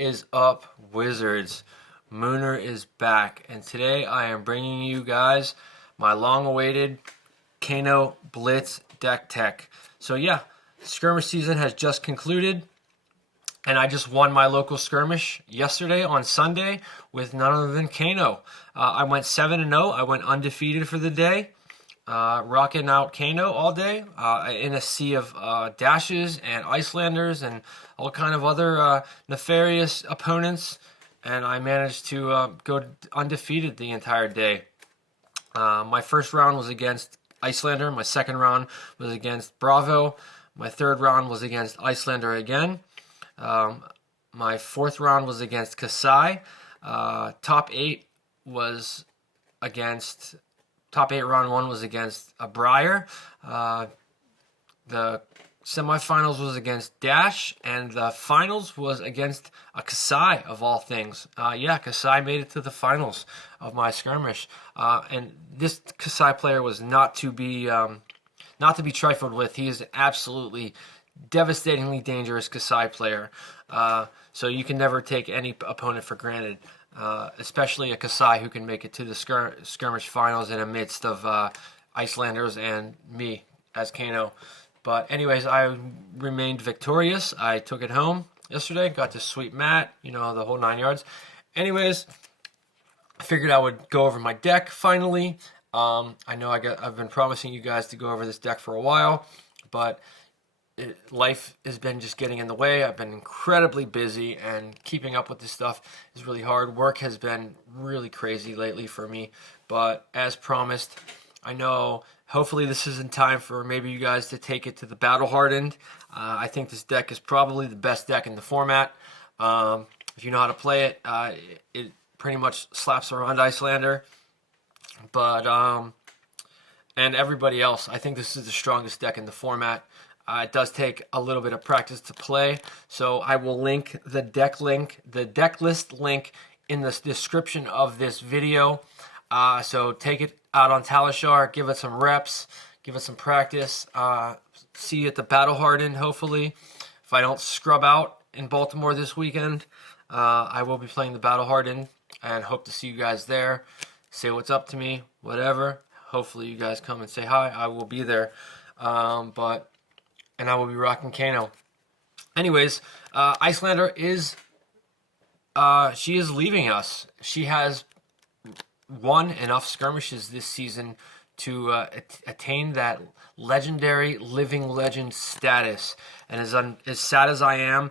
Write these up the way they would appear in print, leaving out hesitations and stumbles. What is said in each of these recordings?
is up, Wizards? Mooner is back, and today I am bringing you guys my long-awaited Kano Blitz deck tech. So yeah, skirmish season has just concluded, and I just won my local skirmish yesterday on Sunday with none other than Kano. I went 7-0. I went undefeated for the day. Rocking out Kano all day in a sea of dashes and Icelanders and all kind of other nefarious opponents, and I managed to go undefeated the entire day. My first round was against Icelander. My second round was against Bravo. My third round was against Icelander again. My fourth round was against Kasai. Top 8 round 1 was against a Briar. The semifinals was against Dash, and the finals was against a Kasai of all things. Kasai made it to the finals of my skirmish, and this Kasai player was not to be trifled with. He is an absolutely devastatingly dangerous Kasai player. So you can never take any opponent for granted. Especially a Kasai who can make it to the skirmish finals in the midst of Icelanders and me as Kano. But anyways, I remained victorious. I took it home yesterday, got to sweep Matt, the whole 9 yards. Anyways, I figured I would go over my deck finally. I know I've been promising you guys to go over this deck for a while, but life has been just getting in the way. I've been incredibly busy, and keeping up with this stuff is really hard. Work has been really crazy lately for me, but as promised, I know hopefully this is in time for maybe you guys to take it to the Battle Hardened. I think this deck is probably the best deck in the format. If you know how to play it, it pretty much slaps around Icelander, but and everybody else. I think this is the strongest deck in the format. It does take a little bit of practice to play, so I will link the deck list link in the description of this video. So take it out on Talishar, give it some reps, give it some practice. See you at the Battle Hardened, hopefully. If I don't scrub out in Baltimore this weekend, I will be playing the Battle Hardened, and hope to see you guys there. Say what's up to me, whatever. Hopefully you guys come and say hi. I will be there. And I will be rocking Kano. Anyways, Icelander she is leaving us. She has won enough skirmishes this season to attain that legendary living legend status. And as sad as I am,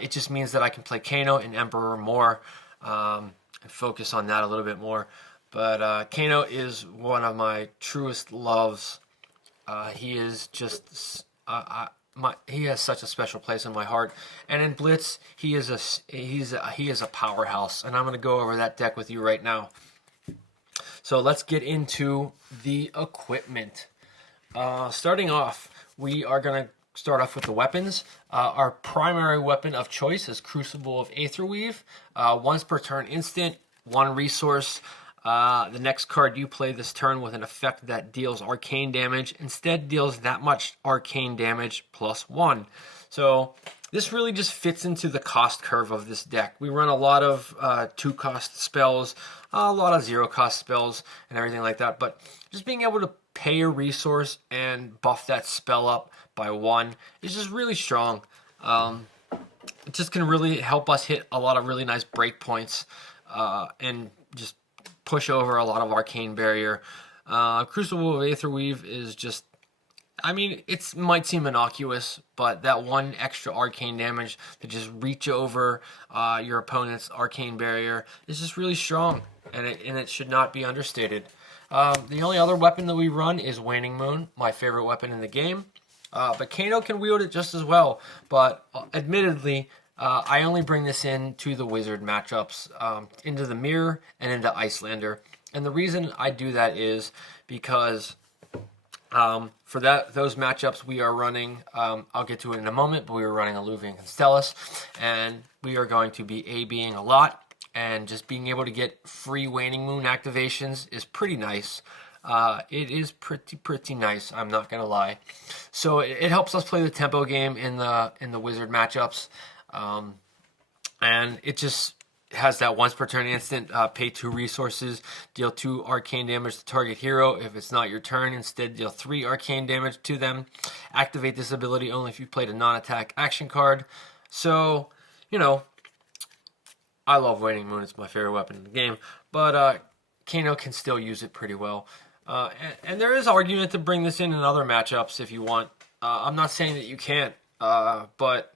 it just means that I can play Kano and Emperor more, and focus on that a little bit more. But Kano is one of my truest loves. He is just... he has such a special place in my heart, and in Blitz, he is a powerhouse, and I'm going to go over that deck with you right now. So let's get into the equipment. Starting off, we are going to start off with the weapons. Our primary weapon of choice is Crucible of Aetherweave. Once per turn instant, 1 resource. The next card you play this turn with an effect that deals arcane damage instead deals that much arcane damage +1. So this really just fits into the cost curve of this deck. We run a lot of 2-cost spells, a lot of 0-cost spells, and everything like that. But just being able to pay a resource and buff that spell up by 1 is just really strong. It just can really help us hit a lot of really nice breakpoints and just push over a lot of arcane barrier. Crucible of Aetherweave is just, it might seem innocuous, but that 1 extra arcane damage to just reach over your opponent's arcane barrier is just really strong, and it should not be understated. The only other weapon that we run is Waning Moon, my favorite weapon in the game. But Kano can wield it just as well, but admittedly, I only bring this into the Wizard matchups, into the Mirror and into Icelander. And the reason I do that is because for those matchups we are running, I'll get to it in a moment, but we are running Alluvian Constellus, and we are going to be A-B'ing a lot, and just being able to get free Waning Moon activations is pretty nice. It is pretty nice, I'm not going to lie. So it helps us play the tempo game in the Wizard matchups. and it just has that once per turn instant, pay 2 resources, deal 2 arcane damage to target hero. If it's not your turn, instead deal 3 arcane damage to them. Activate this ability only if you played a non-attack action card. So, you know, I love Waning Moon. It's my favorite weapon in the game. But Kano can still use it pretty well. And there is argument to bring this in other matchups if you want. I'm not saying that you can't, but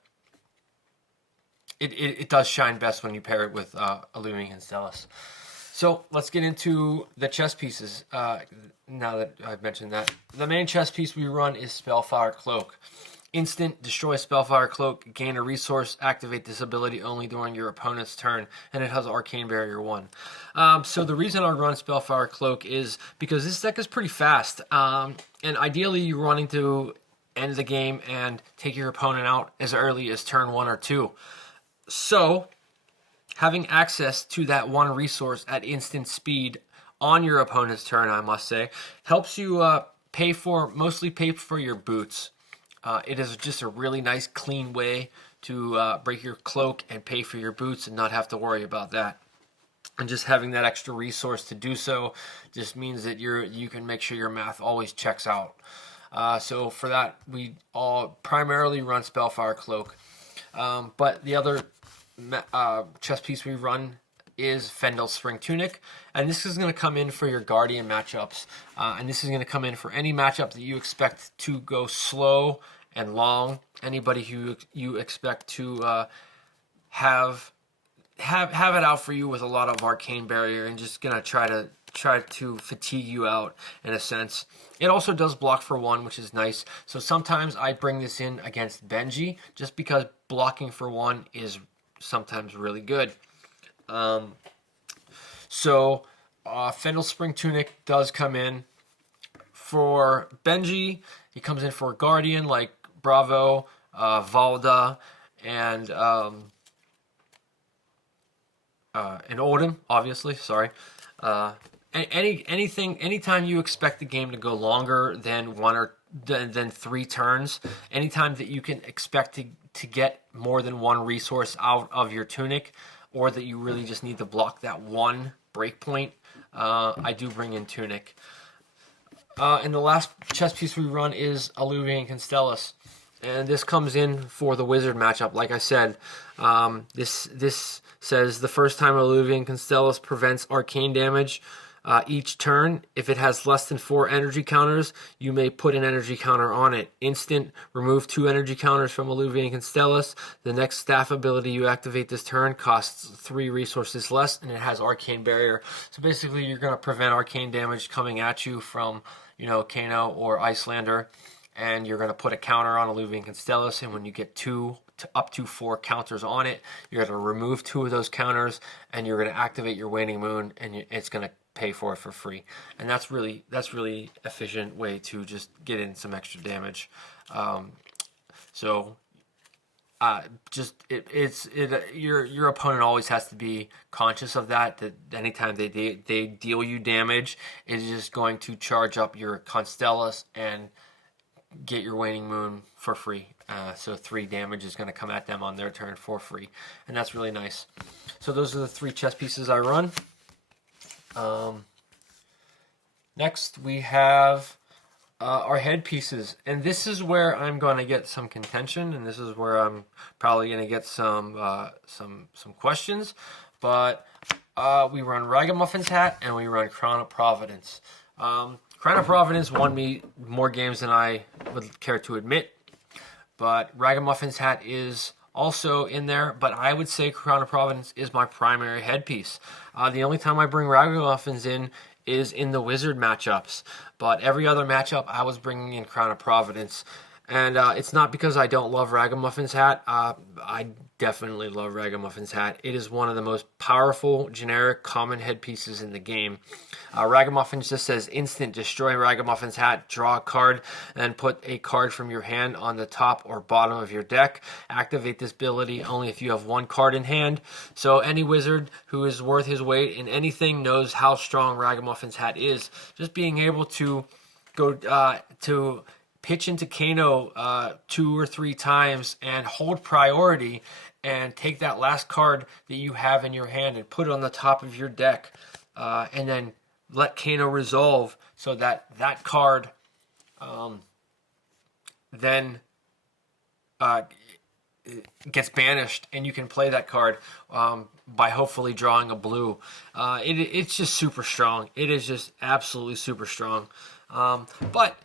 it does shine best when you pair it with Illuvian Constellus. So let's get into the chess pieces. Now that I've mentioned that, the main chess piece we run is Spellfire Cloak. Instant, destroy Spellfire Cloak, gain a resource, activate this ability only during your opponent's turn, and it has Arcane Barrier 1. So the reason I run Spellfire Cloak is because this deck is pretty fast, and ideally you're running to end the game and take your opponent out as early as turn 1 or 2. So, having access to that one resource at instant speed on your opponent's turn, I must say, helps you mostly pay for your boots. It is just a really nice, clean way to break your cloak and pay for your boots and not have to worry about that. And just having that extra resource to do so just means that you can make sure your math always checks out. So for that, we all primarily run Spellfire Cloak. But the other chess piece we run is Fendel Spring Tunic, and this is going to come in for your Guardian matchups, and this is going to come in for any matchup that you expect to go slow and long. Anybody who you expect to have it out for you with a lot of Arcane Barrier and just going to try to fatigue you out in a sense. It also does block for 1, which is nice. So sometimes I bring this in against Benji just because blocking for 1 is sometimes really good. So Fendel Spring Tunic does come in for Benji. He comes in for Guardian like Bravo, Valda, and Odin, obviously. Sorry. Anytime you expect the game to go longer than than 3 turns, anytime that you can expect to get more than 1 resource out of your tunic, or that you really just need to block that 1 breakpoint, I do bring in Tunic. And the last chess piece we run is Illuvian Constellus. And this comes in for the Wizard matchup. Like I said, this says the first time Illuvian Constellus prevents arcane damage each turn. If it has less than 4 energy counters, you may put an energy counter on it. Instant, remove 2 energy counters from Illuvian Constellus. The next staff ability you activate this turn costs 3 resources less, and it has Arcane Barrier. So basically, you're going to prevent arcane damage coming at you from, Kano or Icelander, and you're going to put a counter on Illuvian Constellus, and when you get up to 4 counters on it, you're going to remove 2 of those counters, and you're going to activate your Waning Moon, and it's going to pay for it for free. And that's really efficient way to just get in some extra damage. Your opponent always has to be conscious of that anytime they deal you damage, it is just going to charge up your Constellus and get your Waning Moon for free. So 3 damage is going to come at them on their turn for free, and that's really nice. So those are the 3 chess pieces I run. Next we have our headpieces, and this is where I'm going to get some contention, and this is where I'm probably going to get some questions. But we run Ragamuffin's Hat and we run Crown of Providence. Crown of Providence won me more games than I would care to admit, but Ragamuffin's Hat is also in there, but I would say Crown of Providence is my primary headpiece. The only time I bring Ragamuffins in is in the Wizard matchups, but every other matchup I was bringing in Crown of Providence. And it's not because I don't love Ragamuffin's Hat. I definitely love Ragamuffin's Hat. It is one of the most powerful, generic, common headpieces in the game. Ragamuffin just says instant, destroy Ragamuffin's Hat, draw a card, and put a card from your hand on the top or bottom of your deck. Activate this ability only if you have 1 card in hand. So any wizard who is worth his weight in anything knows how strong Ragamuffin's Hat is. Just being able to go to pitch into Kano 2 or 3 times and hold priority and take that last card that you have in your hand and put it on the top of your deck, and then let Kano resolve so that that card then gets banished, and you can play that card by hopefully drawing a blue. It's just super strong. It is just absolutely super strong. But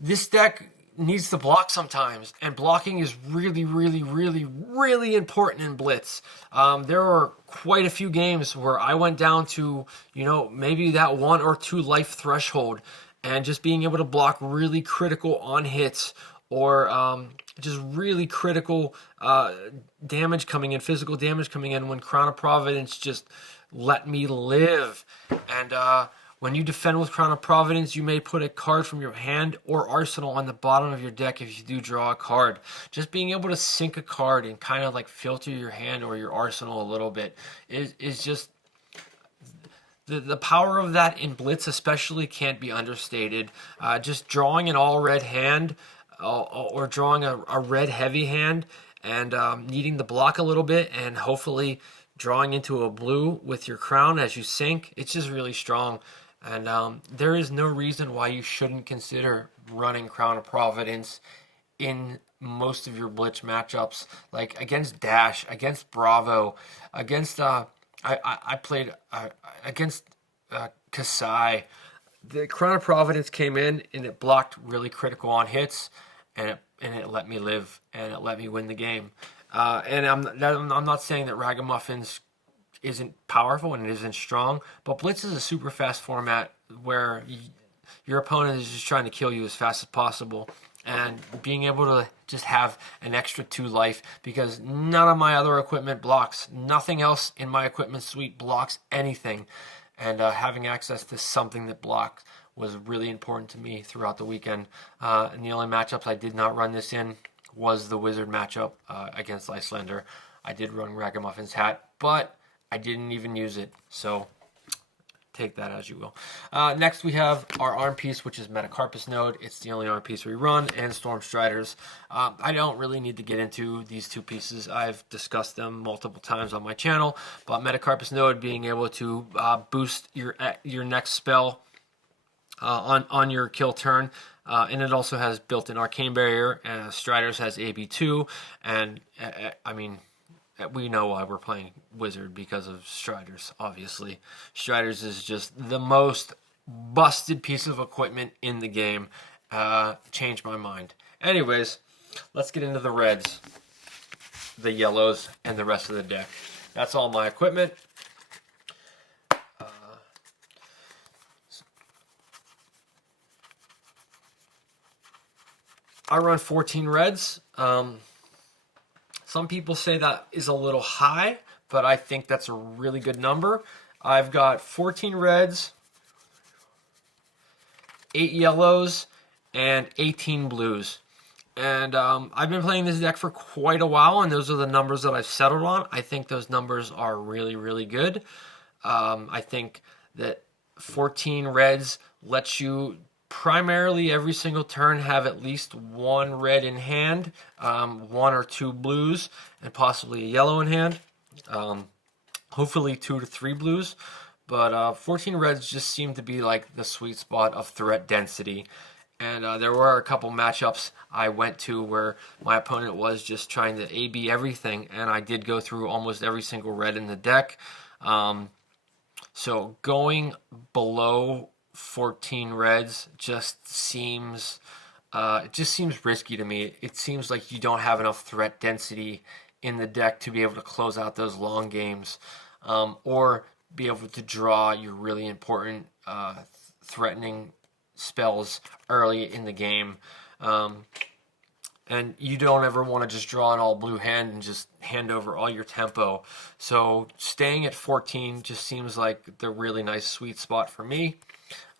this deck needs to block sometimes, and blocking is really, really, really, really important in Blitz. There were quite a few games where I went down to, maybe that 1 or 2 life threshold, and just being able to block really critical on hits, or just really critical damage coming in, physical damage coming in, when Crown of Providence just let me live. And when you defend with Crown of Providence, you may put a card from your hand or arsenal on the bottom of your deck if you do draw a card. Just being able to sink a card and kind of like filter your hand or your arsenal a little bit is just... The power of that in Blitz especially can't be understated. Just drawing an all-red hand, or drawing a red heavy hand, and needing to block a little bit, and hopefully drawing into a blue with your crown as you sink, it's just really strong. And there is no reason why you shouldn't consider running Crown of Providence in most of your Blitz matchups, like against Dash, against Bravo, against I played against Kasai. The Crown of Providence came in and it blocked really critical on hits, and it let me live, and it let me win the game. And I'm not saying that Ragamuffins isn't powerful and it isn't strong, but Blitz is a super fast format where your opponent is just trying to kill you as fast as possible. And being able to just have an extra 2 life, because none of my other equipment blocks. Nothing else in my equipment suite blocks anything. And having access to something that blocks was really important to me throughout the weekend. And the only matchups I did not run this in was the Wizard matchup against Icelander. I did run Ragamuffins Hat, but I didn't even use it. So take that as you will. Next we have our arm piece, which is Metacarpus Node. It's the only arm piece we run, and Storm Striders. I don't really need to get into these 2 pieces. I've discussed them multiple times on my channel, but Metacarpus Node being able to boost your next spell on your kill turn, and it also has built-in Arcane Barrier. Striders has AB2, and I mean, we know why we're playing Wizard, because of Striders, obviously. Striders is just the most busted piece of equipment in the game. Changed my mind. Anyways, let's get into the reds, the yellows, and the rest of the deck. That's all my equipment. I run 14 reds. Some people say that is a little high, but I think that's a really good number. I've got 14 reds, 8 yellows, and 18 blues. And I've been playing this deck for quite a while, and those are the numbers that I've settled on. I think those numbers are really, really good. I think that 14 reds lets you primarily every single turn have at least 1 red in hand, 1 or 2 blues, and possibly a yellow in hand. Hopefully 2 to 3 blues. But 14 reds just seem to be like the sweet spot of threat density. And there were a couple matchups I went to where my opponent was just trying to AB everything, and I did go through almost every single red in the deck. So going below 14 reds just seems risky to me. It seems like you don't have enough threat density in the deck to be able to close out those long games, or be able to draw your really important threatening spells early in the game. And you don't ever want to just draw an all blue hand and just hand over all your tempo. So staying at 14 just seems like the really nice sweet spot for me.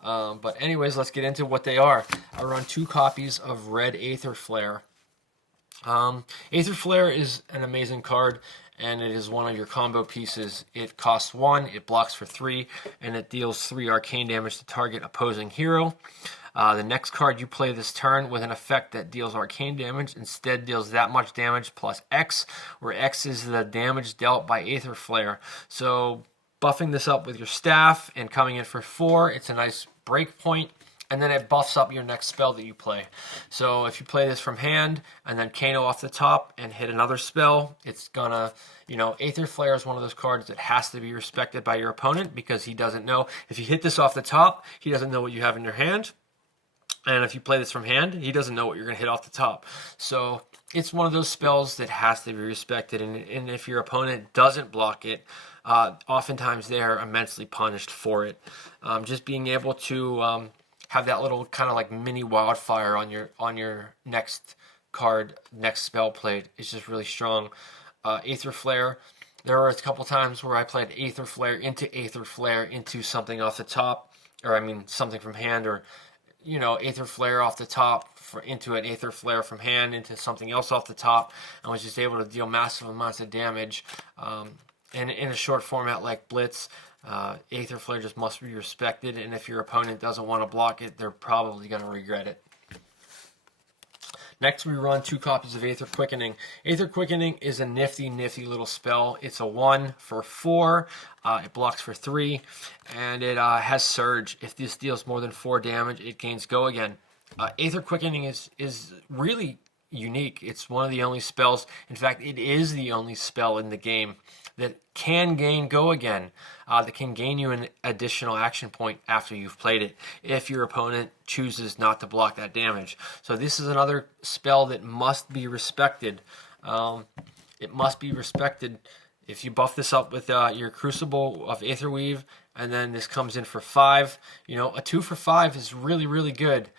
But anyways, let's get into what they are. I run 2 copies of Red Aether Flare. Aether Flare is an amazing card, and it is one of your combo pieces. It costs 1, it blocks for 3, and it deals 3 arcane damage to target opposing hero. The next card you play this turn with an effect that deals arcane damage instead deals that much damage plus X, where X is the damage dealt by Aether Flare. So buffing this up with your staff and coming in for 4, it's a nice break point. And then it buffs up your next spell that you play. So if you play this from hand and then Kano off the top and hit another spell, it's gonna, Aether Flare is one of those cards that has to be respected by your opponent because he doesn't know. If you hit this off the top, he doesn't know what you have in your hand. And if you play this from hand, he doesn't know what you're gonna hit off the top. So it's one of those spells that has to be respected. And if your opponent doesn't block it, oftentimes they are immensely punished for it. Just being able to have that little kind of like mini wildfire on your next card, next spell played is just really strong. Aether Flare, there were a couple times where I played Aether Flare into something off the top, or I mean something from hand, or Aether Flare off the top into an Aether Flare from hand into something else off the top, and was just able to deal massive amounts of damage. And in a short format like Blitz, Aether Flare just must be respected, and if your opponent doesn't want to block it, they're probably going to regret it. Next, we run 2 copies of Aether Quickening. Aether Quickening is a nifty little spell. It's a 1 for 4. It blocks for 3, and it has Surge. If this deals more than 4 damage, it gains Go Again. Aether Quickening is really unique. It's one of the only spells, in fact, it is the only spell in the game that can gain Go Again, that can gain you an additional action point after you've played it, if your opponent chooses not to block that damage. So this is another spell that must be respected. It must be respected. If you buff this up with your Crucible of Aetherweave, and then this comes in for 5, a 2 for 5 is really good.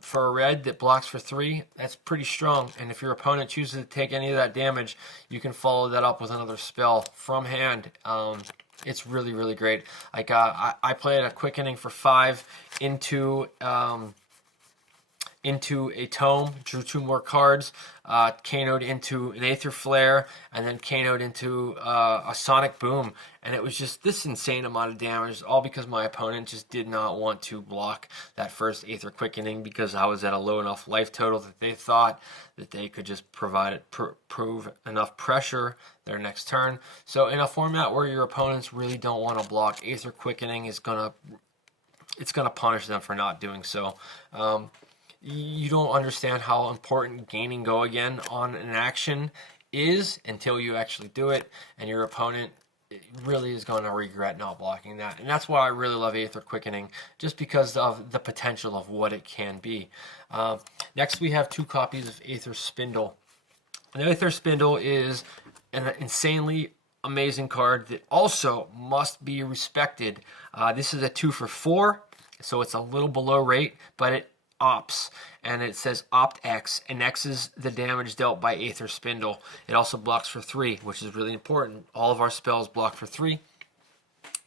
For a red that blocks for 3, that's pretty strong. And if your opponent chooses to take any of that damage, you can follow that up with another spell from hand. It's really great. Like I played a Quickening for 5 into a tome, drew 2 more cards, Kano'd into an Aether Flare, and then Kano'd into a Sonic Boom. And it was just this insane amount of damage, all because my opponent just did not want to block that first Aether Quickening because I was at a low enough life total that they thought that they could just prove enough pressure their next turn. So in a format where your opponents really don't want to block, Aether Quickening is gonna punish them for not doing so. You don't understand how important gaining Go Again on an action is until you actually do it, and your opponent really is going to regret not blocking that. And that's why I really love Aether Quickening, just because of the potential of what it can be. Next, we have 2 copies of Aether Spindle. And the Aether Spindle is an insanely amazing card that also must be respected. This is a 2 for 4, so it's a little below rate, but it opts, and it says opt X, and X is the damage dealt by Aether Spindle. It also blocks for 3, which is really important. All of our spells block for 3,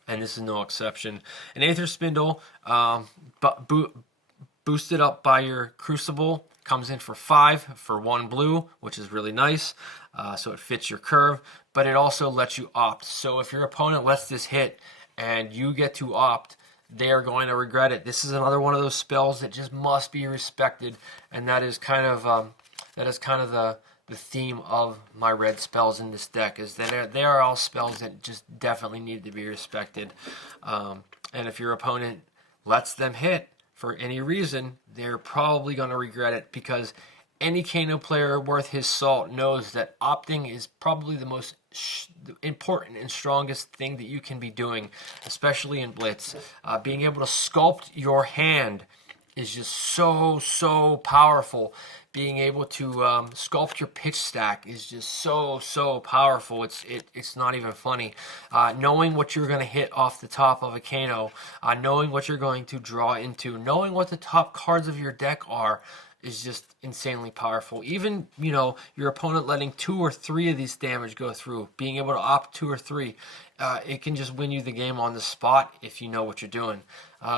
and this is no exception. An Aether Spindle, boosted up by your Crucible, comes in for 5 for 1 blue, which is really nice. So it fits your curve, but it also lets you opt. So if your opponent lets this hit and you get to opt, they are going to regret it. This is another one of those spells that just must be respected, and that is kind of the theme of my red spells in this deck, is that they are all spells that just definitely need to be respected. And if your opponent lets them hit for any reason, they're probably going to regret it, because any Kano player worth his salt knows that opting is probably the most important and strongest thing that you can be doing, especially in Blitz. Being able to sculpt your hand is just so powerful. Being able to sculpt your pitch stack is just so powerful. It's not even funny. Knowing what you're going to hit off the top of a Kano, knowing what you're going to draw into, knowing what the top cards of your deck are, is just insanely powerful. Even, your opponent letting 2 or 3 of these damage go through, being able to opt 2 or 3 it can just win you the game on the spot if you know what you're doing.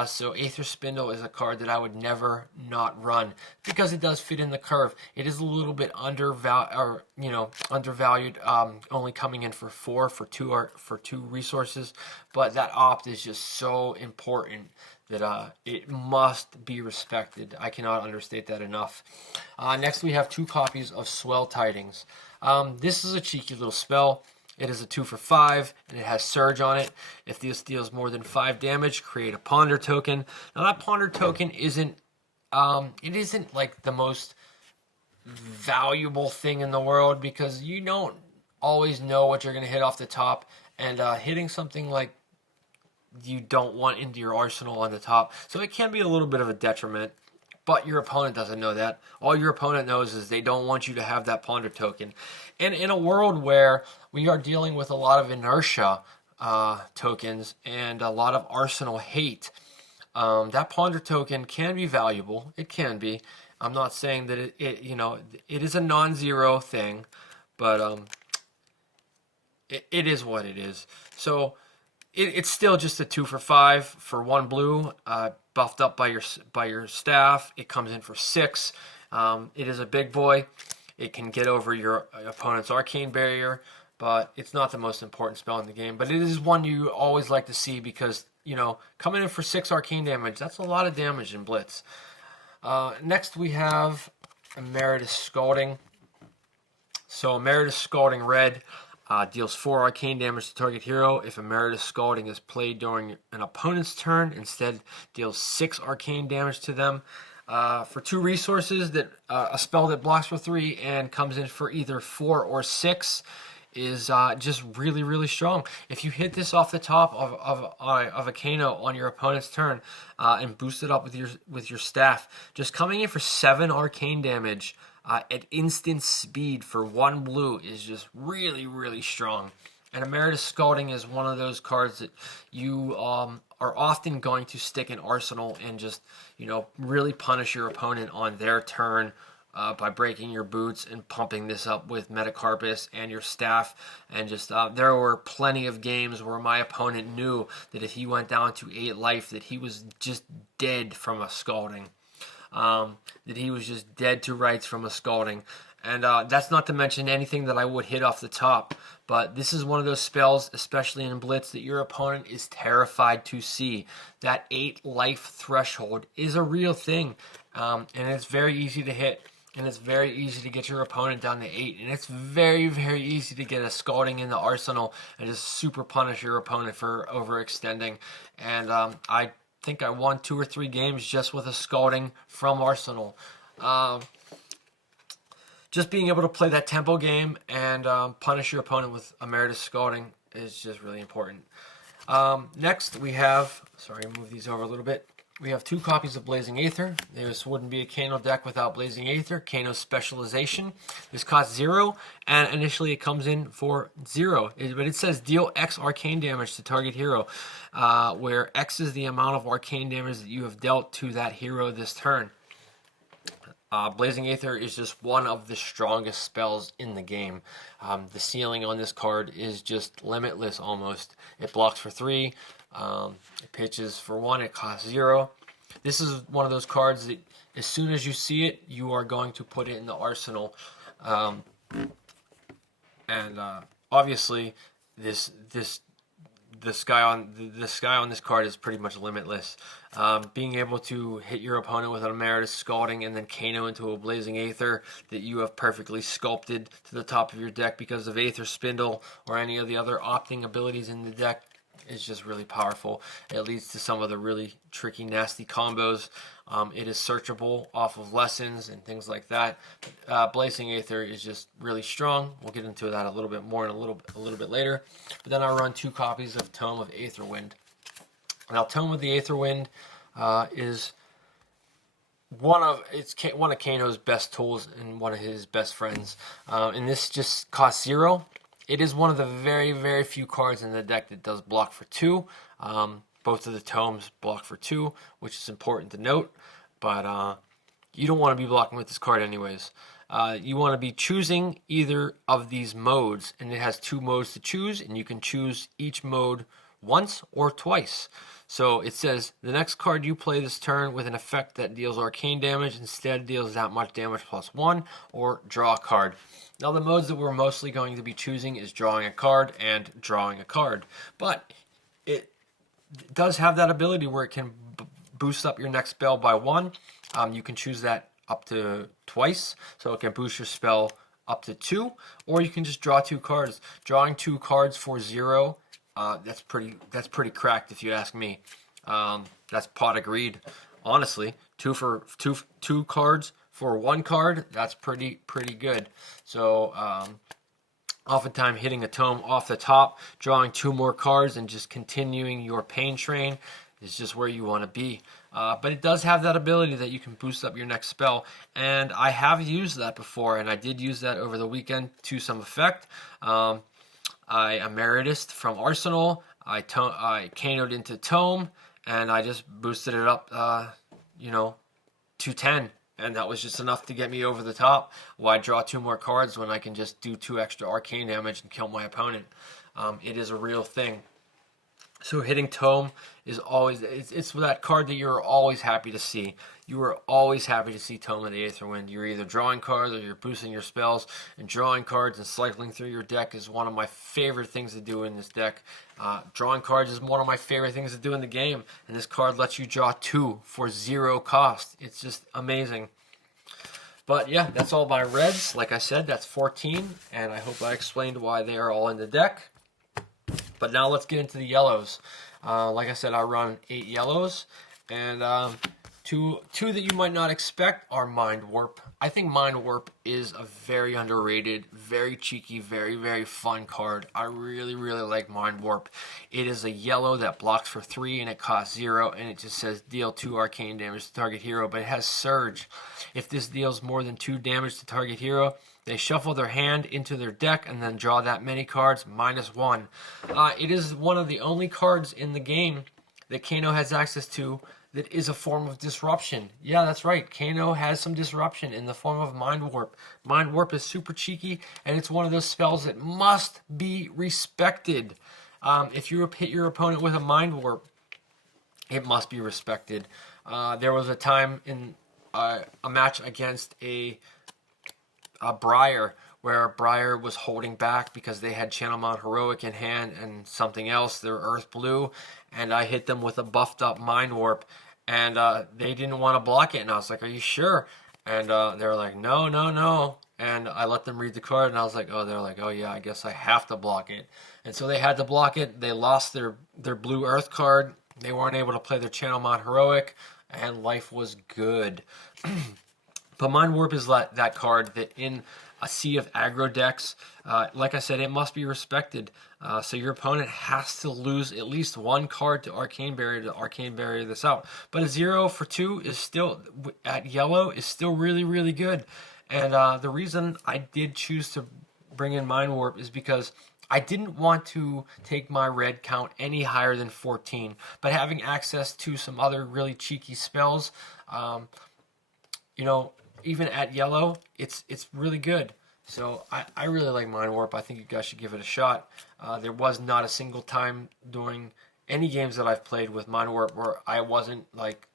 So Aether Spindle is a card that I would never not run because it does fit in the curve. It is a little bit undervalued, only coming in for two resources, but that opt is just so important that it must be respected. I cannot understate that enough. Next, we have 2 copies of Swell Tidings. This is a cheeky little spell. It is a 2 for 5, and it has Surge on it. If this deals more than 5 damage, create a Ponder token. Now that Ponder token isn't like the most valuable thing in the world because you don't always know what you're going to hit off the top, and hitting something like you don't want into your arsenal on the top, so it can be a little bit of a detriment. But your opponent doesn't know that. All your opponent knows is they don't want you to have that Ponder token. And in a world where we are dealing with a lot of inertia tokens and a lot of arsenal hate, that Ponder token can be valuable. It can be. I'm not saying that it is a non-zero thing, but it is what it is. So it's still just a 2 for 5 for 1 blue. Buffed up by your staff. It comes in for 6. It is a big boy. It can get over your opponent's arcane barrier, but it's not the most important spell in the game. But it is one you always like to see because, coming in for 6 arcane damage, that's a lot of damage in Blitz. Next we have Emeritus Scalding. So Emeritus Scalding Red deals 4 arcane damage to target hero. If Emeritus Scalding is played during an opponent's turn, instead deals 6 arcane damage to them. For 2 resources, that a spell that blocks for 3 and comes in for either 4 or 6 is just really, really strong. If you hit this off the top of a Kano on your opponent's turn and boost it up with your staff, just coming in for 7 arcane damage at instant speed for 1 blue is just really, really strong. And Emeritus Scalding is one of those cards that you are often going to stick in Arsenal and just, really punish your opponent on their turn by breaking your boots and pumping this up with Metacarpus and your staff. And just there were plenty of games where my opponent knew that if he went down to 8 life that he was just dead from a Scalding. That he was just dead to rights from a Scalding. And that's not to mention anything that I would hit off the top. But this is one of those spells, especially in Blitz, that your opponent is terrified to see. That 8 life threshold is a real thing. And it's very easy to hit. And it's very easy to get your opponent down to 8. And it's very, very easy to get a Scalding in the arsenal and just super punish your opponent for overextending. And I think I won 2 or 3 games just with a Scalding from Arsenal. Just being able to play that tempo game and punish your opponent with Emeritus Scalding is just really important. Next, we have, sorry, I'll move these over a little bit. We have 2 copies of Blazing Aether. This wouldn't be a Kano deck without Blazing Aether. Kano's specialization. This costs 0, and initially it comes in for 0. But it says deal X arcane damage to target hero, where X is the amount of arcane damage that you have dealt to that hero this turn. Blazing Aether is just one of the strongest spells in the game. The ceiling on this card is just limitless almost. It blocks for 3. It pitches for 1. It costs 0. This is one of those cards that as soon as you see it, you are going to put it in the arsenal. Obviously, the sky on this card is pretty much limitless. Being able to hit your opponent with an Emeritus Scalding and then Kano into a Blazing Aether that you have perfectly sculpted to the top of your deck because of Aether Spindle or any of the other opting abilities in the deck is just really powerful. It leads to some of the really tricky, nasty combos. It is searchable off of lessons and things like that. Blazing Aether is just really strong. We'll get into that a little bit more in a little bit later. But then I run 2 copies of Tome of Aetherwind. Now, Tome of the Aetherwind is one of Kano's best tools and one of his best friends. And this just costs 0. It is one of the very, very few cards in the deck that does block for 2. Both of the tomes block for 2, which is important to note. But you don't want to be blocking with this card anyways. You want to be choosing either of these modes, and it has 2 modes to choose, and you can choose each mode once or twice. So it says the next card you play this turn with an effect that deals arcane damage instead deals that much damage +1, or draw a card. Now the modes that we're mostly going to be choosing is drawing a card and drawing a card, but it does have that ability where it can boost up your next spell by 1. You can choose that up to twice, so it can boost your spell up to 2, or you can just draw 2 cards. Drawing 2 cards for 0, that's pretty cracked if you ask me. That's pot of greed, honestly. 2 cards for 1 card, that's pretty good. So oftentimes hitting a tome off the top, drawing 2 more cards, and just continuing your pain train is just where you want to be. But it does have that ability that you can boost up your next spell, and I have used that before, and I did use that over the weekend to some effect. I Emeritus from Arsenal, I Kano'd into Tome, and I just boosted it up, to 10. And that was just enough to get me over the top. Why draw 2 more cards when I can just do 2 extra arcane damage and kill my opponent? It is a real thing. So hitting Tome is always, it's that card that you're always happy to see. You are always happy to see Tome of the Aether Wind. You're either drawing cards or you're boosting your spells, and drawing cards and cycling through your deck is one of my favorite things to do in this deck. Drawing cards is one of my favorite things to do in the game, and this card lets you draw 2 for 0 cost. It's just amazing. But yeah, that's all my reds. Like I said, that's 14, and I hope I explained why they are all in the deck. But now let's get into the yellows. Like I said, I run 8 yellows, and two that you might not expect are Mind Warp. I think Mind Warp is a very underrated, very cheeky, very, very fun card. I really, really like Mind Warp. It is a yellow that blocks for 3, and it costs 0, and it just says deal 2 arcane damage to target hero, but it has Surge. If this deals more than 2 damage to target hero, they shuffle their hand into their deck and then draw that many cards, -1. It is one of the only cards in the game that Kano has access to that is a form of disruption. Yeah, that's right. Kano has some disruption in the form of Mind Warp. Mind Warp is super cheeky, and it's one of those spells that must be respected. If you hit your opponent with a Mind Warp, it must be respected. There was a time in a match against a Briar, where Briar was holding back because they had Channel Mount Heroic in hand and something else, their Earth Blue, and I hit them with a buffed up Mind Warp, and they didn't want to block it, and I was like, are you sure? And they were like, no, and I let them read the card, and I was like, they're like, oh yeah, I guess I have to block it. And so they had to block it. They lost their blue Earth card. They weren't able to play their Channel Mount Heroic, and life was good. But Mind Warp is that card that in a sea of aggro decks, like I said, it must be respected. So your opponent has to lose at least 1 card to Arcane Barrier this out. But a 0 for 2 is still, at yellow, is still really, really good. And the reason I did choose to bring in Mind Warp is because I didn't want to take my red count any higher than 14. But having access to some other really cheeky spells, even at yellow, it's really good. So I really like Mind Warp. I think you guys should give it a shot. There was not a single time during any games that I've played with Mind Warp where I wasn't like,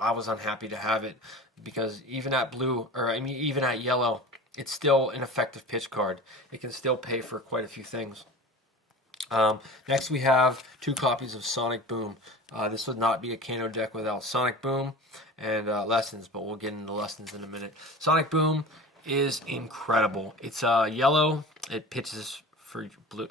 I was unhappy to have it, because even at blue, even at yellow, it's still an effective pitch card. It can still pay for quite a few things. Next we have 2 copies of Sonic Boom. This would not be a Kano deck without Sonic Boom and Lessons, but we'll get into Lessons in a minute. Sonic Boom is incredible. It's yellow. It pitches for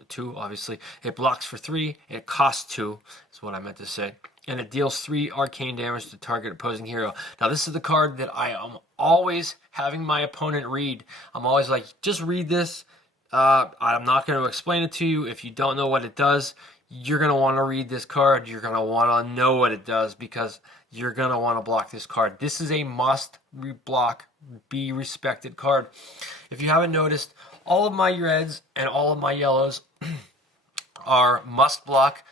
2, obviously. It blocks for 3. It costs 2, is what I meant to say. And it deals 3 arcane damage to target opposing hero. Now, this is the card that I am always having my opponent read. I'm always like, just read this. I'm not going to explain it to you. If you don't know what it does, you're going to want to read this card. You're going to want to know what it does, because you're going to want to block this card. This is a must block, be respected card. If you haven't noticed, all of my reds and all of my yellows are must block,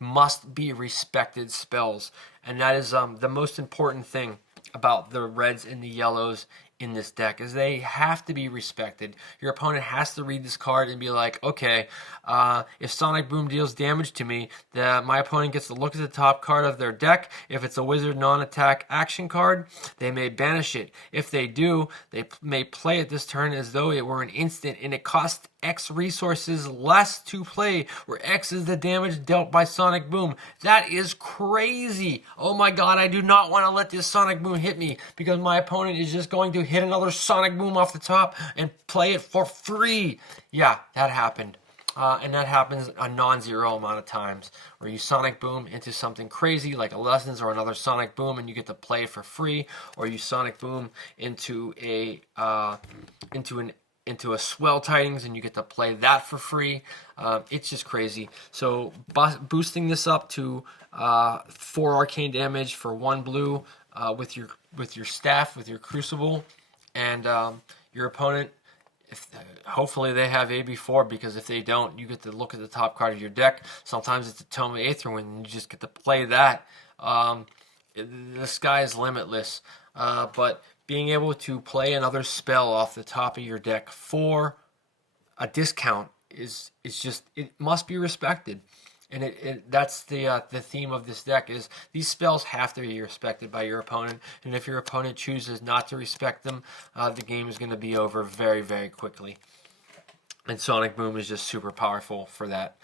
must be respected spells. And that is the most important thing about the reds and the yellows in this deck is they have to be respected. Your opponent has to read this card and be like, okay, if Sonic Boom deals damage to me, my opponent gets to look at the top card of their deck. If it's a wizard non-attack action card, they may banish it. If they do, they may play it this turn as though it were an instant, and it costs X resources less to play, where X is the damage dealt by Sonic Boom. That is crazy. Oh my god, I do not want to let this Sonic Boom hit me, because my opponent is just going to hit another Sonic Boom off the top and play it for free. Yeah, that happened. And that happens a non-zero amount of times, where you Sonic Boom into something crazy like a Lessons or another Sonic Boom, and you get to play it for free, or you Sonic Boom into a Swell Tidings, and you get to play that for free. It's just crazy. So boosting this up to 4 arcane damage for 1 blue with your staff, with your Crucible, and your opponent, hopefully they have AB4, because if they don't, you get to look at the top card of your deck. Sometimes it's a Tome of Aetherwind, and you just get to play that. The sky is limitless. But being able to play another spell off the top of your deck for a discount is just, it must be respected. And that's the theme of this deck, is these spells have to be respected by your opponent. And if your opponent chooses not to respect them, the game is going to be over very, very quickly. And Sonic Boom is just super powerful for that.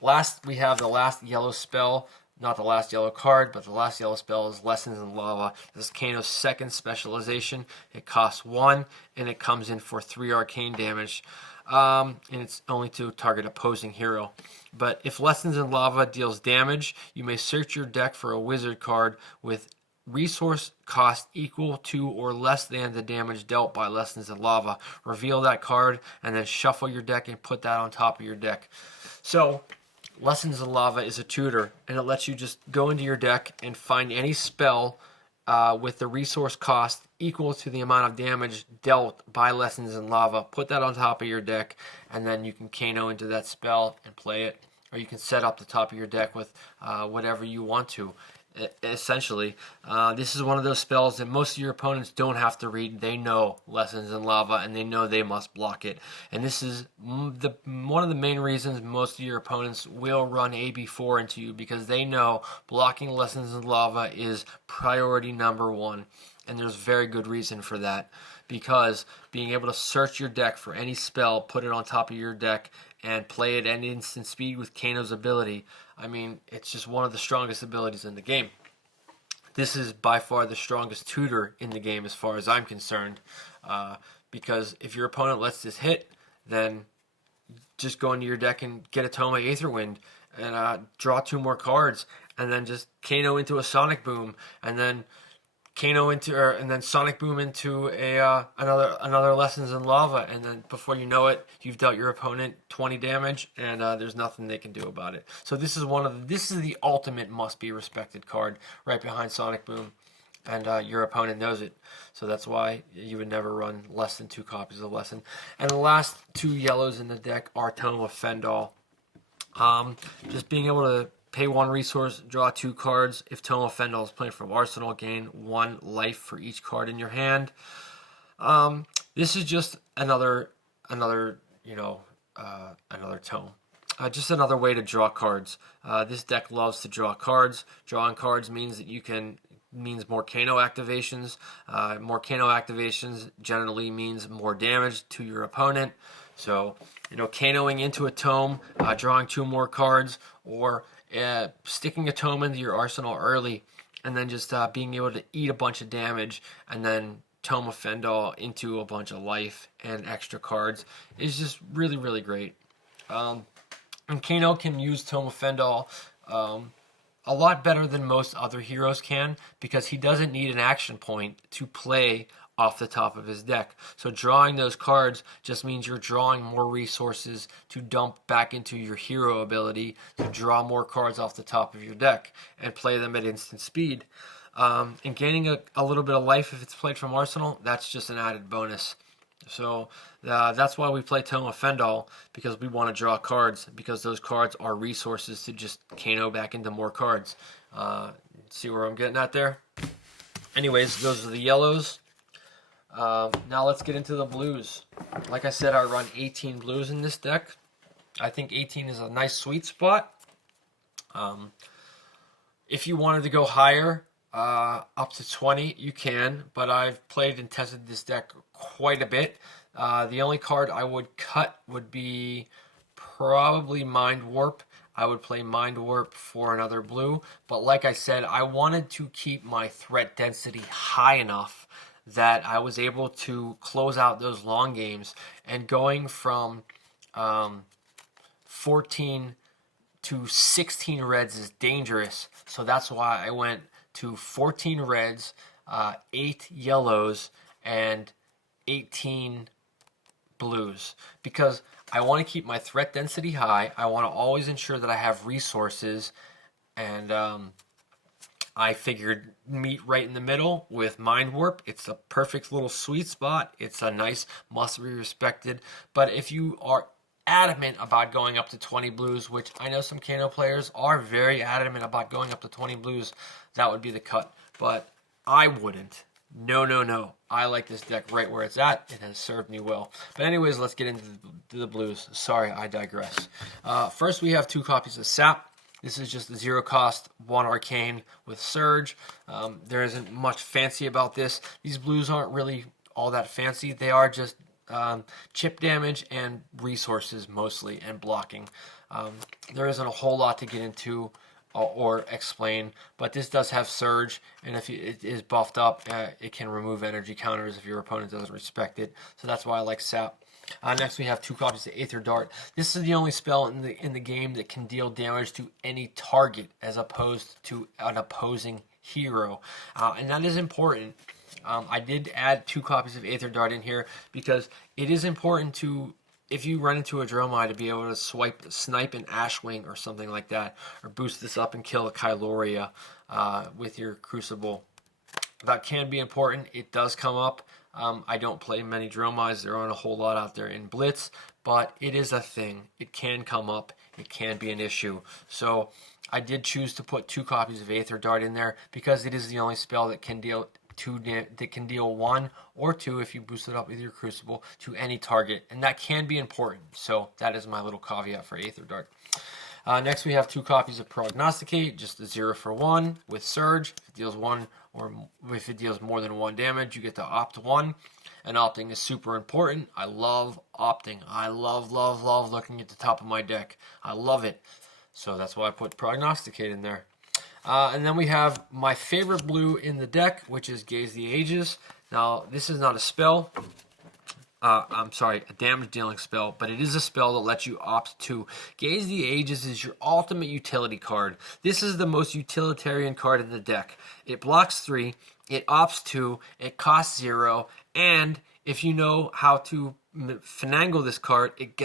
Last, we have the last yellow spell. Not the last yellow card, but the last yellow spell is Lessons in Lava. This is Kano's second specialization. It costs 1, and it comes in for 3 arcane damage. And it's only to target opposing hero. But if Lessons in Lava deals damage, you may search your deck for a wizard card with resource cost equal to or less than the damage dealt by Lessons in Lava. Reveal that card, and then shuffle your deck and put that on top of your deck. So Lessons in Lava is a tutor, and it lets you just go into your deck and find any spell with the resource cost equal to the amount of damage dealt by Lessons in Lava. Put that on top of your deck, and then you can Kano into that spell and play it. Or you can set up the top of your deck with whatever you want to. Essentially, this is one of those spells that most of your opponents don't have to read. They know Lessons in Lava, and they know they must block it. And this is one of the main reasons most of your opponents will run AB4 into you, because they know blocking Lessons in Lava is priority number 1. And there's very good reason for that, because being able to search your deck for any spell, put it on top of your deck, and play it at instant speed with Kano's ability, I mean, it's just one of the strongest abilities in the game. This is by far the strongest tutor in the game as far as I'm concerned, because if your opponent lets this hit, then just go into your deck and get a Tome of Aetherwind and draw 2 more cards, and then just Kano into a Sonic Boom, and then Kano into, and then Sonic Boom into another Lessons in Lava, and then before you know it, you've dealt your opponent 20 damage, and there's nothing they can do about it. So this is the ultimate must be respected card, right behind Sonic Boom, and your opponent knows it. So that's why you would never run less than 2 copies of Lesson. And the last 2 yellows in the deck are Tome of Fendal. Just being able to pay 1 resource, draw 2 cards. If Tome of Fendal is played from Arsenal, gain 1 life for each card in your hand. This is just another tome. Just another way to draw cards. This deck loves to draw cards. Drawing cards means that means more Kano activations. More Kano activations generally means more damage to your opponent. So, Kanoing into a tome, drawing 2 more cards, or sticking a tome into your arsenal early, and then just being able to eat a bunch of damage, and then Tome of Fendal into a bunch of life and extra cards is just really, really great. And Kano can use Tome of Fendal a lot better than most other heroes can, because he doesn't need an action point to play off the top of his deck. So drawing those cards just means you're drawing more resources to dump back into your hero ability to draw more cards off the top of your deck and play them at instant speed. And gaining a little bit of life if it's played from Arsenal, that's just an added bonus. So that's why we play Tome of Fendal, because we want to draw cards, because those cards are resources to just Kano back into more cards. See where I'm getting at there? Anyways, those are the yellows. Now let's get into the blues. Like I said, I run 18 blues in this deck. I think 18 is a nice sweet spot. If you wanted to go higher, up to 20, you can, but I've played and tested this deck quite a bit. The only card I would cut would be probably Mind Warp. I would play Mind Warp for another blue, but like I said, I wanted to keep my threat density high enough that I was able to close out those long games, and going from 14 to 16 reds is dangerous. So that's why I went to 14 reds, 8 yellows, and 18 blues, because I want to keep my threat density high. I want to always ensure that I have resources, and I figured meet right in the middle with Mind Warp. It's a perfect little sweet spot. It's a nice, must be respected. But if you are adamant about going up to 20 blues, which I know some Kano players are very adamant about going up to 20 blues, that would be the cut. But I wouldn't. No, no, no. I like this deck right where it's at. It has served me well. But anyways, let's get into the blues. Sorry, I digress. First, we have 2 copies of Sap. This is just a 0 cost, 1 arcane with Surge. There isn't much fancy about this. These blues aren't really all that fancy. They are just chip damage and resources mostly, and blocking. There isn't a whole lot to get into or explain, but this does have Surge, and if it is buffed up, it can remove energy counters if your opponent doesn't respect it. So that's why I like Sap. Next, we have 2 copies of Aether Dart. This is the only spell in the game that can deal damage to any target as opposed to an opposing hero, and that is important. I did add 2 copies of Aether Dart in here because it is important to, if you run into a Dromai, to be able to snipe an Ashwing or something like that, or boost this up and kill a Kyloria with your Crucible. That can be important. It does come up. I don't play many Dromais. There aren't a whole lot out there in Blitz, but it is a thing. It can come up. It can be an issue. So I did choose to put 2 copies of Aether Dart in there because it is the only spell that can deal 1 or 2 if you boost it up with your Crucible to any target, and that can be important. So that is my little caveat for Aether Dart. Next, we have 2 copies of Prognosticate, just a 0 for 1 with Surge. If it deals 1 or if it deals more than 1 damage, you get to opt 1. And opting is super important. I love opting. I love looking at the top of my deck. I love it. So that's why I put Prognosticate in there. And then we have my favorite blue in the deck, which is Gaze the Ages. Now, this is not a spell. I'm sorry, a damage dealing spell, but it is a spell that lets you opt to. Gaze the Ages is your ultimate utility card. This is the most utilitarian card in the deck. It blocks 3, it opts 2, it costs 0, and if you know how to finagle this card, it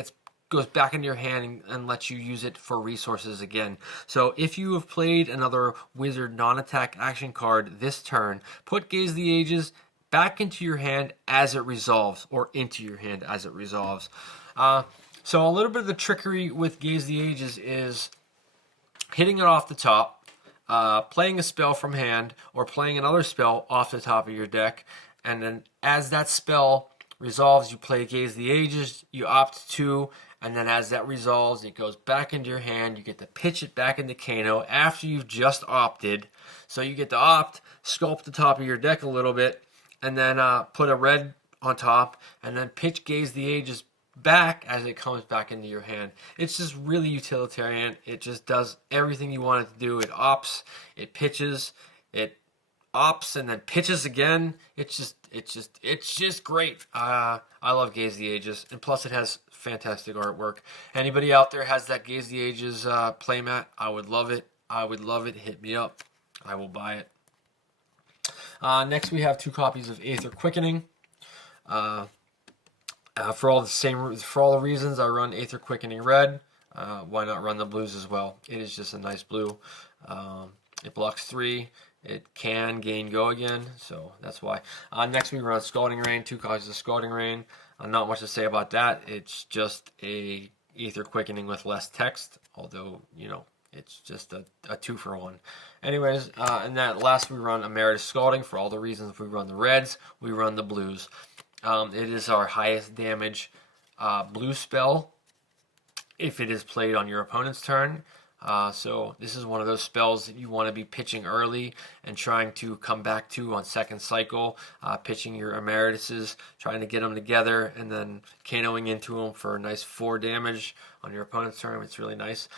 goes back into your hand and lets you use it for resources again. So if you have played another wizard non-attack action card this turn, put Gaze the Ages back into your hand as it resolves, or into your hand as it resolves. So a little bit of the trickery with Gaze the Ages is hitting it off the top, playing a spell from hand, or playing another spell off the top of your deck, and then as that spell resolves, you play Gaze the Ages, you opt 2, and then as that resolves, it goes back into your hand. You get to pitch it back into Kano after you've just opted. So you get to opt, sculpt the top of your deck a little bit, and then put a red on top, and then pitch Gaze the Ages back as it comes back into your hand. It's just really utilitarian. It just does everything you want it to do. It opts, it pitches, it opts, and then pitches again. It's just great. I love Gaze the Ages, and plus it has fantastic artwork. Anybody out there has that Gaze the Ages playmat? I would love it. I would love it. Hit me up. I will buy it. Next, we have 2 copies of Aether Quickening. For all the reasons, I run Aether Quickening red. Why not run the blues as well? It is just a nice blue. It blocks 3. It can gain go again, so that's why. Next, we run Scalding Rain. 2 copies of Scalding Rain. Not much to say about that. It's just a Aether Quickening with less text, although, you know, It's just a 2-for-1. Anyways, and that last we run Emeritus Scalding for all the reasons. We run the reds, we run the blues. It is our highest damage blue spell if it is played on your opponent's turn. So this is one of those spells that you want to be pitching early and trying to come back to on second cycle, pitching your Emerituses, trying to get them together, and then Kanoing into them for a nice 4 damage on your opponent's turn. It's really nice.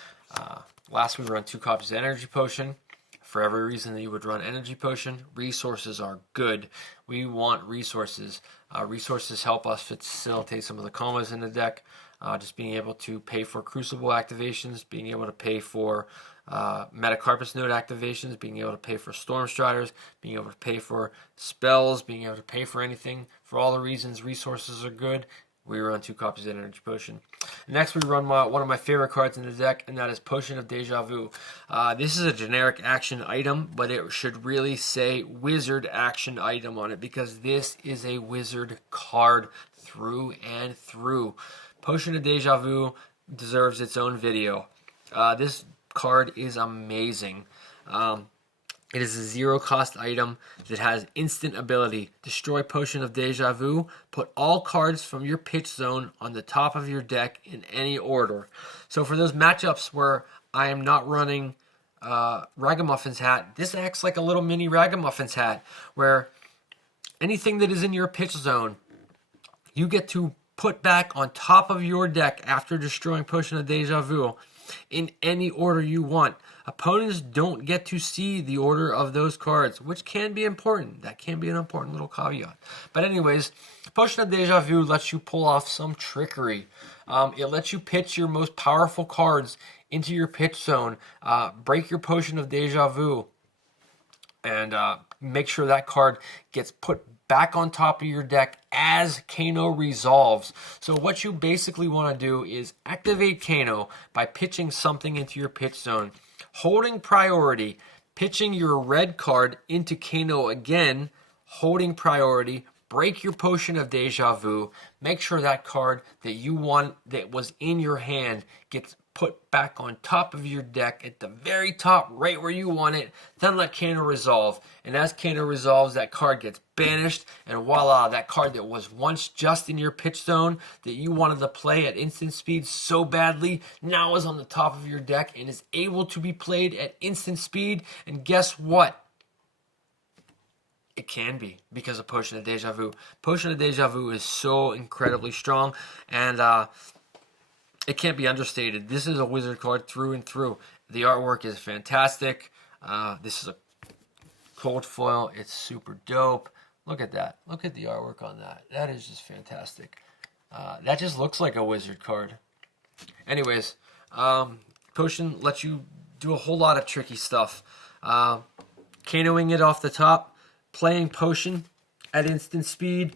Last we run 2 copies of Energy Potion. For every reason that you would run Energy Potion, resources are good. We want resources. Resources help us facilitate some of the combos in the deck. Just being able to pay for Crucible activations, being able to pay for Metacarpus Node activations, being able to pay for Storm Striders, being able to pay for spells, being able to pay for anything. For all the reasons resources are good, we run 2 copies of Energy Potion. Next, we run one of my favorite cards in the deck, and that is Potion of Deja Vu. This is a generic action item, but it should really say Wizard action item on it, because this is a Wizard card through and through. Potion of Deja Vu deserves its own video. This card is amazing. It is a 0-cost item that has instant ability. Destroy Potion of Deja Vu. Put all cards from your pitch zone on the top of your deck in any order. So for those matchups where I am not running Ragamuffins Hat, this acts like a little mini Ragamuffins Hat, where anything that is in your pitch zone, you get to put back on top of your deck after destroying Potion of Deja Vu in any order you want. Opponents don't get to see the order of those cards, which can be important. That can be an important little caveat. But anyways, Potion of Deja Vu lets you pull off some trickery. It lets you pitch your most powerful cards into your pitch zone, break your Potion of Deja Vu, and make sure that card gets put back on top of your deck as Kano resolves. So what you basically want to do is activate Kano by pitching something into your pitch zone, holding priority, pitching your red card into Kano again, holding priority, break your Potion of Deja Vu, make sure that card that you want that was in your hand gets put back on top of your deck at the very top, right where you want it, then let Kano resolve. And as Kano resolves, that card gets banished, and voila, that card that was once just in your pitch zone that you wanted to play at instant speed so badly, now is on the top of your deck and is able to be played at instant speed. And guess what? It can be, because of Potion of Deja Vu. Potion of Deja Vu is so incredibly strong, and it can't be understated. This is a Wizard card through and through. The artwork is fantastic. This is a cold foil. It's super dope. Look at that. Look at the artwork on that. That is just fantastic. That just looks like a Wizard card. Anyways, Potion lets you do a whole lot of tricky stuff. Kanoing it off the top, playing Potion at instant speed,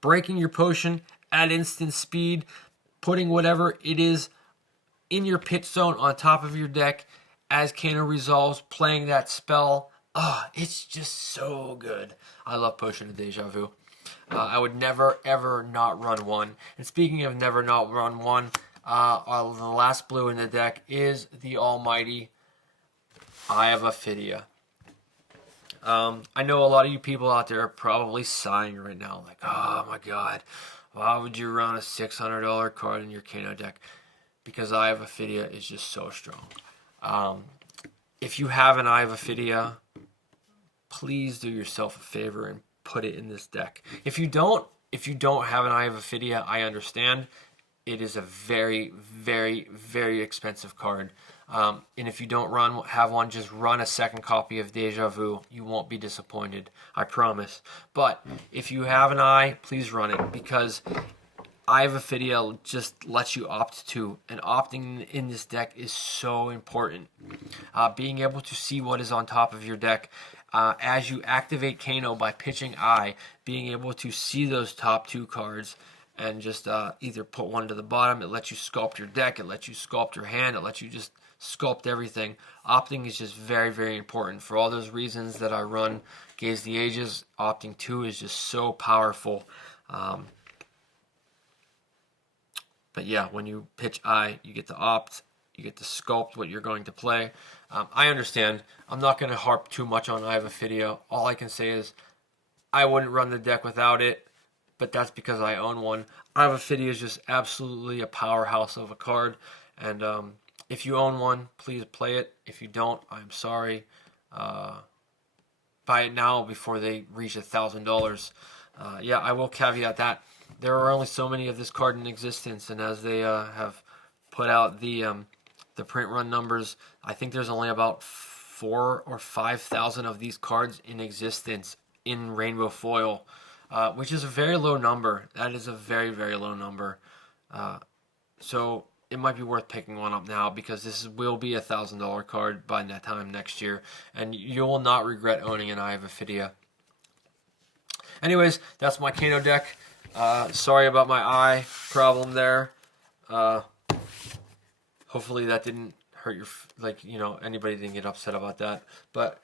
breaking your Potion at instant speed, putting whatever it is in your pitch zone on top of your deck as Kano resolves, playing that spell. It's just so good. I love Potion of Deja Vu. I would never, ever not run one. And speaking of never not run one, the last blue in the deck is the almighty Eye of Ophidia. I know a lot of you people out there are probably sighing right now, like, oh my god, why would you run a $600 card in your Kano deck? Because Eye of Ophidia is just so strong. If you have an Eye of Ophidia, please do yourself a favor and put it in this deck. If you don't have an Eye of Ophidia, I understand. It is a very, very, very expensive card. And if you don't have one, just run a second copy of Deja Vu. You won't be disappointed, I promise. But if you have an eye, please run it, because Eye of Ophidia just lets you opt to, and opting in this deck is so important. Being able to see what is on top of your deck as you activate Kano by pitching Eye, being able to see those top 2 cards and just either put one to the bottom. It lets you sculpt your deck, it lets you sculpt your hand, it lets you just sculpt everything. Opting is just very, very important. For all those reasons that I run Gaze the Ages, opting 2 is just so powerful. But yeah, when you pitch Eye, you get to opt, You get to sculpt what you're going to play. I understand. I'm not going to harp too much on I Have Ophidia. All I can say is I wouldn't run the deck without it, but that's because I own one. I Have Ophidia is just absolutely a powerhouse of a card, and if you own one, please play it. If you don't, I'm sorry. Buy it now before they reach $1,000. Yeah, I will caveat that there are only so many of this card in existence, and as they have put out the print run numbers, I think there's only about 4,000 or 5,000 of these cards in existence in rainbow foil, which is a very low number. That is a very, very low number. So it might be worth picking one up now, because this will be $1,000 card by that time next year, and you will not regret owning an I Have Ophidia. Anyways, that's my Kano deck. Sorry about my eye problem there. Hopefully that didn't hurt your, anybody didn't get upset about that. But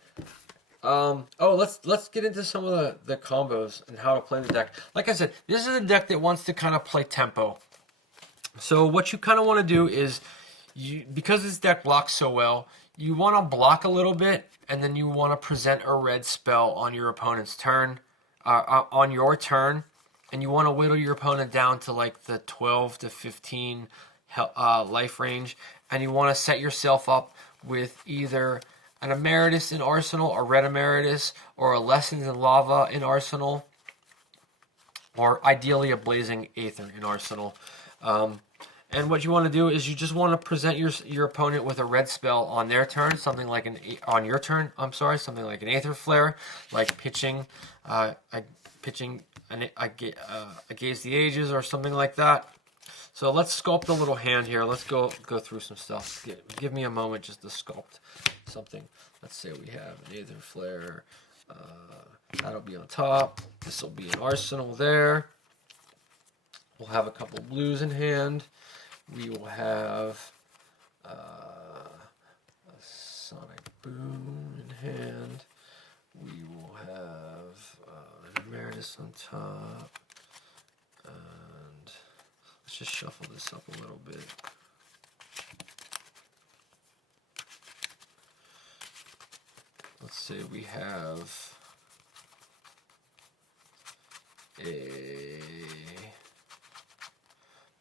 let's get into some of the combos and how to play the deck. Like I said, this is a deck that wants to kind of play tempo. So what you kind of want to do is, because this deck blocks so well, you want to block a little bit, and then you want to present a red spell on your opponent's turn, on your turn, and you want to whittle your opponent down to like the 12 to 15 life range, and you want to set yourself up with either an Emeritus in Arsenal, a Red Emeritus, or a Lessons in Lava in Arsenal, or ideally a Blazing Aether in Arsenal. And what you want to do is you just want to present your opponent with a red spell on their turn, something like something like an Aether Flare, like pitching a Gaze the Ages or something like that. So let's sculpt a little hand here. Let's go through some stuff. Give me a moment just to sculpt something. Let's say we have an Aether Flare. That'll be on top. This will be an Arsenal there. We'll have a couple blues in hand. We will have a Sonic Boom in hand. We will have an Emeritus on top. And let's just shuffle this up a little bit. Let's say we have a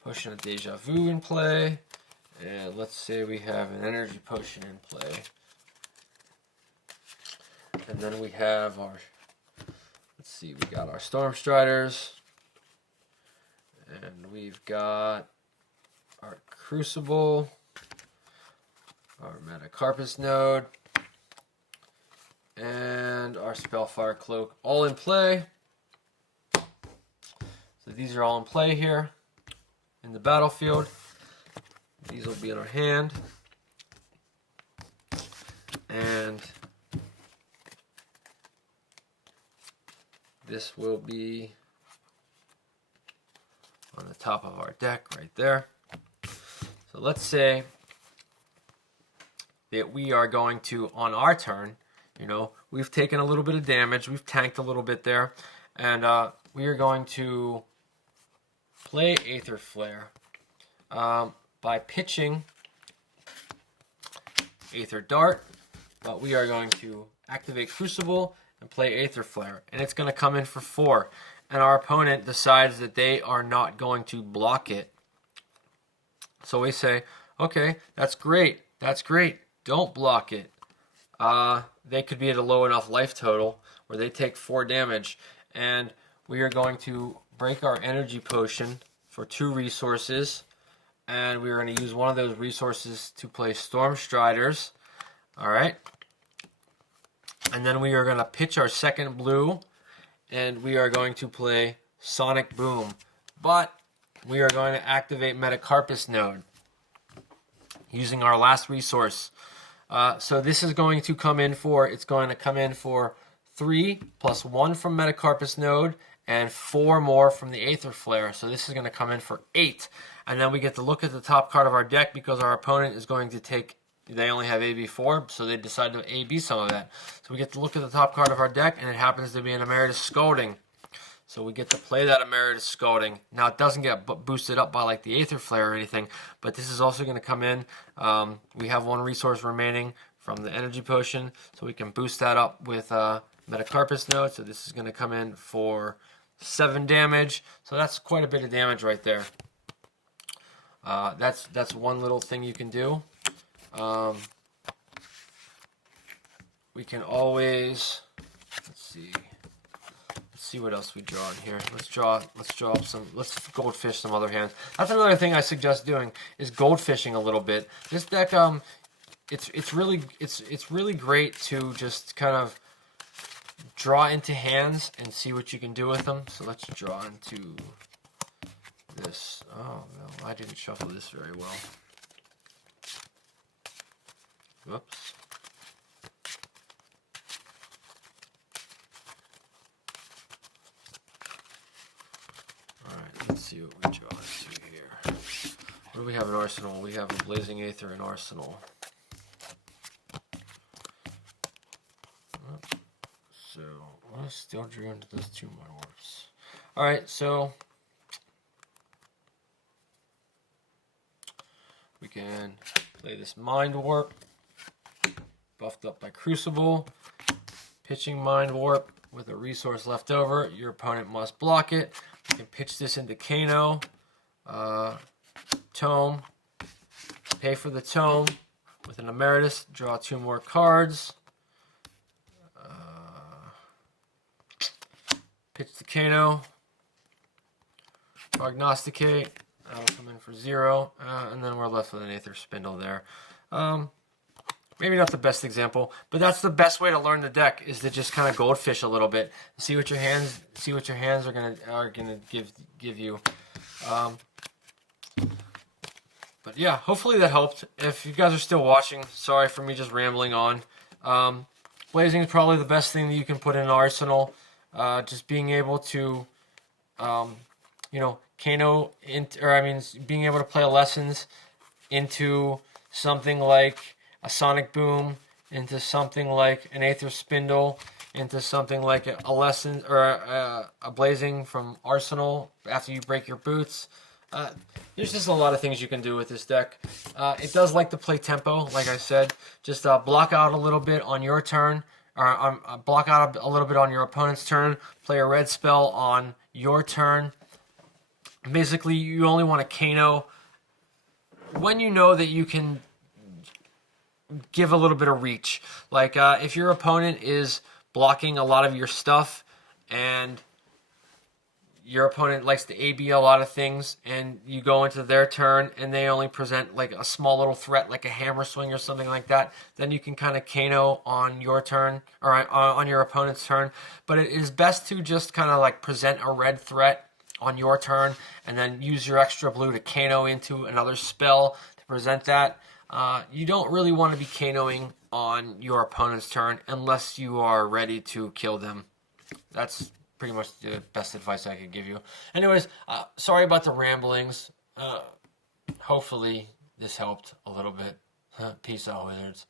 Potion of Deja Vu in play, and let's say we have an Energy Potion in play, and then we have our, we got our Storm Striders, and we've got our Crucible, our Metacarpus Node, and our Spellfire Cloak, all in play. So these are all in play here in the battlefield. These will be in our hand, and this will be on the top of our deck right there. So let's say that we are going to, on our turn, we've taken a little bit of damage, we've tanked a little bit there, and we are going to play Aether Flare by pitching Aether Dart, but we are going to activate Crucible and play Aether Flare, and it's going to come in for 4, and our opponent decides that they are not going to block it. So we say, okay, that's great, don't block it. They could be at a low enough life total where they take 4 damage, and we are going to break our Energy Potion for 2 resources, and we're going to use one of those resources to play Storm Striders. Alright, and then we are going to pitch our second blue, and we are going to play Sonic Boom, but we are going to activate Metacarpus Node using our last resource. So this is going to come in for, 3 plus 1 from Metacarpus Node and 4 more from the Aether Flare. So this is going to come in for 8. And then we get to look at the top card of our deck because our opponent is going to take, they only have AB4, so they decide to AB some of that. So we get to look at the top card of our deck, and it happens to be an Emeritus Scolding. So we get to play that Emeritus Scalding. Now it doesn't get boosted up by like the Aether Flare or anything, but this is also going to come in. We have 1 resource remaining from the Energy Potion, so we can boost that up with Metacarpus Node. So this is going to come in for 7 damage. So that's quite a bit of damage right there. That's one little thing you can do. We can always, let's see what else we draw in here. Let's draw up some. Let's goldfish some other hands. That's another thing I suggest doing is goldfishing a little bit. This deck, it's really great to just kind of draw into hands and see what you can do with them. So let's draw into this. Oh no, I didn't shuffle this very well. Whoops. Let's see what we draw into here. What do we have in Arsenal? We have a Blazing Aether in Arsenal. So, I still drew into those 2 Mind Warps. Alright, so we can play this Mind Warp, buffed up by Crucible, pitching Mind Warp with a resource left over. Your opponent must block it. You can pitch this into Kano, Tome, pay for the Tome with an Emeritus, draw 2 more cards, pitch the Kano, Prognosticate, that'll come in for 0, and then we're left with an Aether Spindle there. Maybe not the best example, but that's the best way to learn the deck, is to just kind of goldfish a little bit, see what your hands are gonna give you. But yeah, hopefully that helped. If you guys are still watching, sorry for me just rambling on. Blazing is probably the best thing that you can put in an arsenal. Just being able to, Kano, being able to play lessons into something like a Sonic Boom, into something like an Aether Spindle, into something like a lesson or a Blazing from Arsenal after you break your boots. There's just a lot of things you can do with this deck. It does like to play tempo, like I said. Just block out a little bit on your turn, or block out a little bit on your opponent's turn, play a red spell on your turn. Basically, you only want to Kano when you know that you can give a little bit of reach. Like if your opponent is blocking a lot of your stuff and your opponent likes to AB a lot of things, and you go into their turn and they only present like a small little threat like a hammer swing or something like that, then you can kind of Kano on your turn or on your opponent's turn. But it is best to just kind of like present a red threat on your turn and then use your extra blue to Kano into another spell to present that. You don't really want to be Kanoing on your opponent's turn unless you are ready to kill them. That's pretty much the best advice I could give you. Anyways, sorry about the ramblings. Hopefully this helped a little bit. Peace out, wizards.